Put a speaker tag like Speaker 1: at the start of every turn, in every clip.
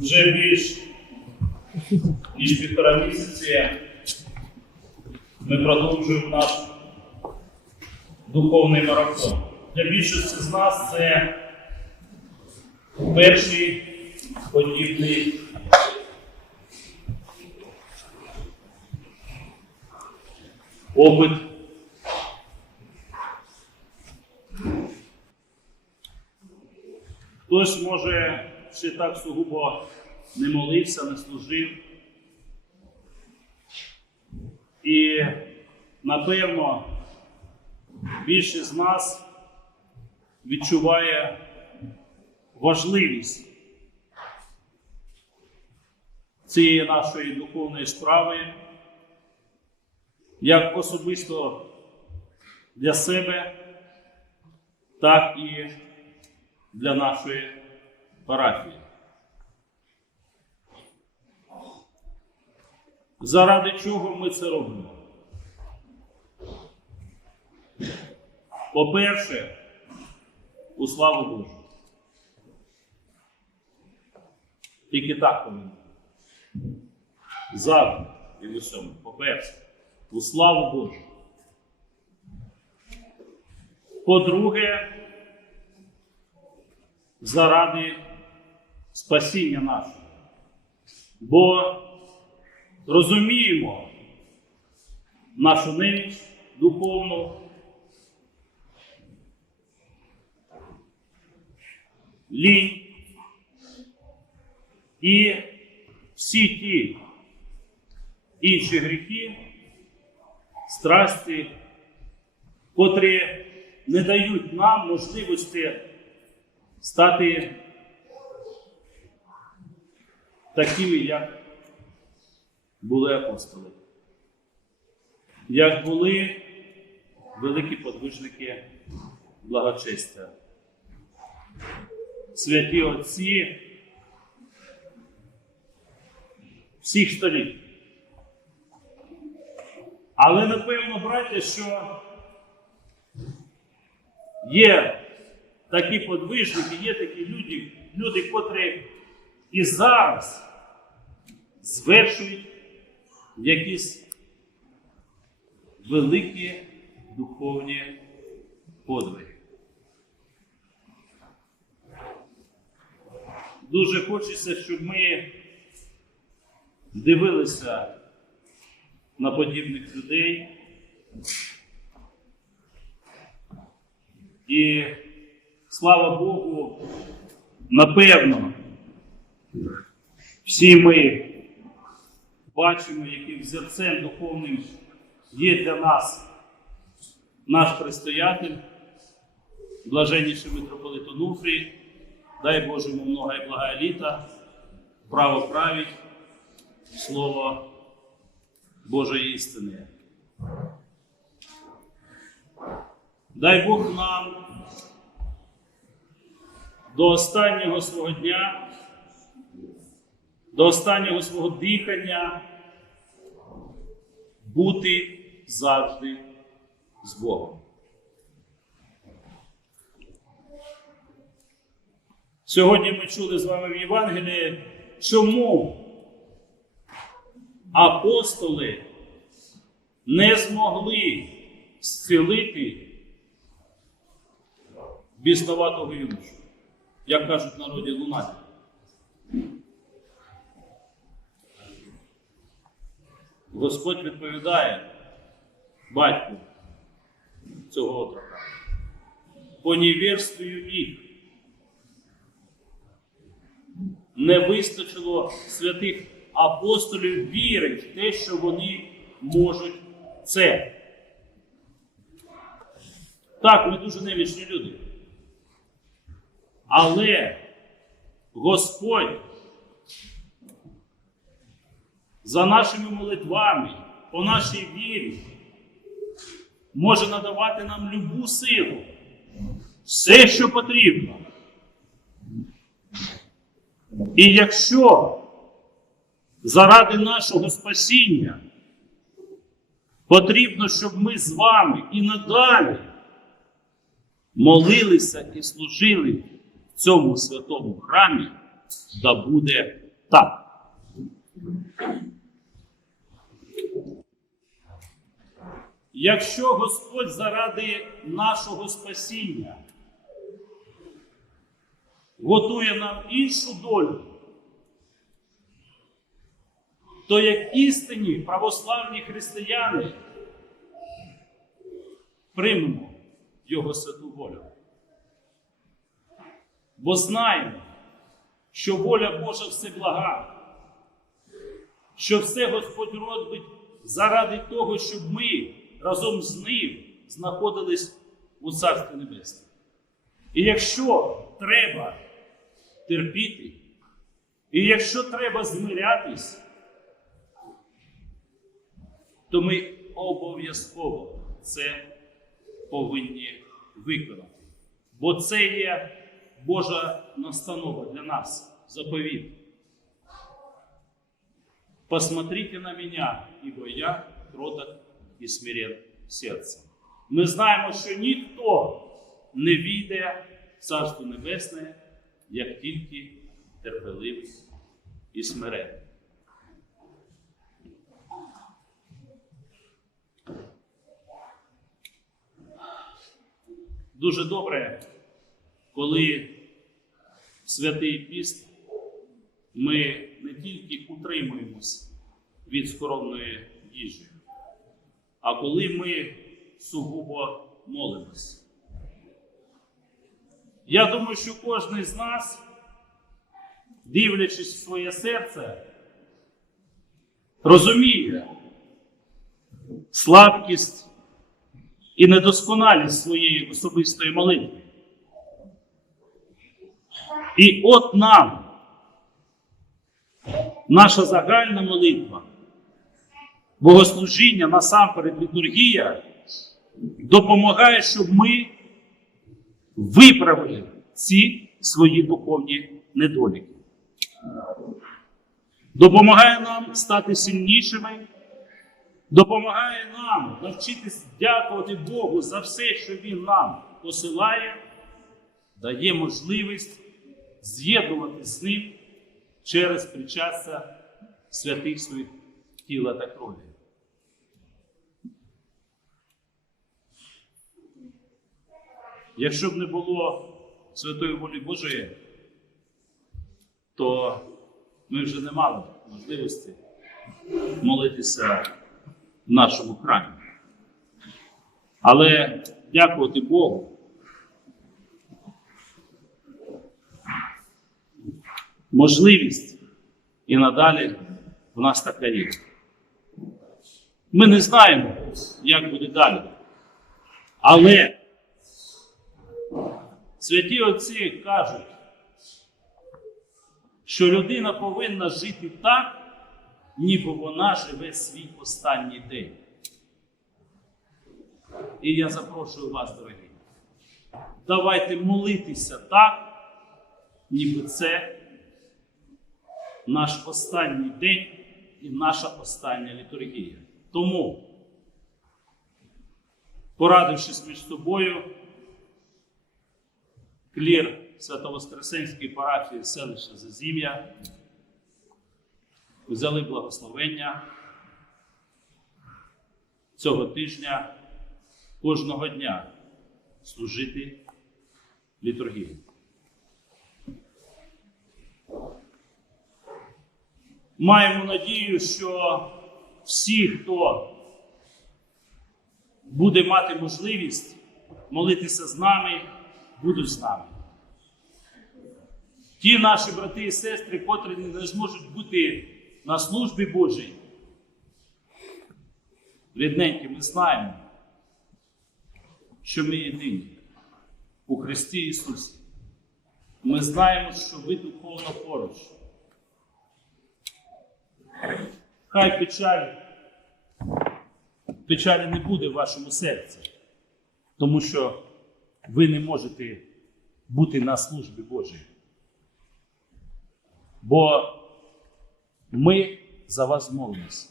Speaker 1: Вже більш ніж півтора місяці ми продовжуємо наш духовний марафон. Для більшості з нас це перший подібний опит. Хтось може ще так сугубо не молився, не служив. І напевно більшість з нас відчуває важливість цієї нашої духовної справи, як особисто для себе, так і для нашої парафії. Заради чого ми це робимо? По-перше, у славу Божу. Тільки так повинно. Завжди і в усьому. По-перше, у славу Божу. По-друге, заради спасіння нашого. Бо розуміємо нашу неміч духовну, лінь і всі ті інші гріхи, страсті, котрі не дають нам можливості стати такими, як були апостоли, як були великі подвижники благочестя, святі отці всіх століть. Але напевно, браття, що є такі подвижники, є такі люди, люди, котрі і зараз звершують якісь великі духовні подвиги. Дуже хочеться, щоб ми дивилися на подібних людей і слава Богу, напевно, всі ми бачимо, яким взірцем духовним є для нас наш предстоятель, блаженніший митрополит Онуфрій, дай Боже йому много і благая літа, право править, слово Божої істини. Дай Бог нам до останнього свого дня, до останнього свого дихання бути завжди з Богом. Сьогодні ми чули з вами в Євангелії, чому апостоли не змогли зцілити біснуватого юношу, як кажуть в народі лунаті. Господь відповідає батьку цього отрока. По невірствію їх не вистачило святих апостолів віри в те, що вони можуть це. Так, ми дуже немічні люди. Але Господь за нашими молитвами, по нашій вірі, може надавати нам любу силу, все, що потрібно. І якщо заради нашого спасіння потрібно, щоб ми з вами і надалі молилися і служили в цьому святому храмі, да буде так. Якщо Господь заради нашого спасіння готує нам іншу долю, то як істинні православні християни приймемо Його святу волю. Бо знаємо, що воля Божа все блага, що все Господь робить заради того, щоб ми разом з ним знаходились у Царстві Небесному. І якщо треба терпіти, і якщо треба змирятись, то ми обов'язково це повинні виконати. Бо це є Божа настанова для нас, заповіт. Посмотрите на меня, ибо я кроток і смирен серцем. Ми знаємо, що ніхто не війде в Царство Небесне, як тільки терпеливий і смирений. Дуже добре, коли в святий піст ми не тільки утримуємось від скоромної їжі, а коли ми сугубо молимось. Я думаю, що кожен з нас, дивлячись в своє серце, розуміє слабкість і недосконалість своєї особистої молитви. І от нам наша загальна молитва, богослужіння, насамперед літургія, допомагає, щоб ми виправили ці свої духовні недоліки. Допомагає нам стати сильнішими, допомагає нам навчитись дякувати Богу за все, що Він нам посилає, дає можливість з'єднувати з ним через причастя святих своїх тіла та крові. Якщо б не було святої волі Божої, то ми вже не мали можливості молитися в нашому храмі. Але дякувати Богу. Можливість і надалі в нас така є. Ми не знаємо, як буде далі. Але святі отці кажуть, що людина повинна жити так, ніби вона живе свій останній день. І я запрошую вас, дорогі. Давайте молитися так, ніби це наш останній день і наша остання літургія. Тому, порадившись між собою, клір Свято-Воскресенської парафії селища Зазім'я взяли благословення цього тижня кожного дня служити літургії. Маємо надію, що всі, хто буде мати можливість молитися з нами, будуть з нами. Ті наші брати і сестри, котрі не зможуть бути на службі Божій, рідненькі, ми знаємо, що ми єдині у Христі Ісусі. Ми знаємо, що ви духовно поруч. Хай печаль, печалі не буде в вашому серці, тому що ви не можете бути на службі Божій. Бо ми за вас молимося,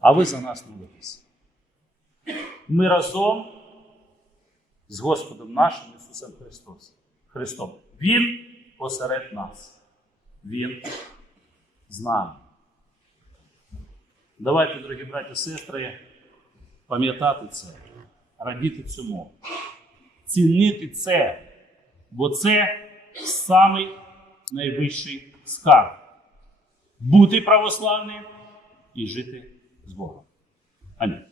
Speaker 1: а ви за нас молитесь. Ми разом з Господом нашим Ісусом Христос, Христом. Він посеред нас. Він з нами. Давайте, дорогі браті і сестри, пам'ятати це, радіти цьому, цінити це, бо це самий найвищий скарб. Бути православним і жити з Богом. Амінь.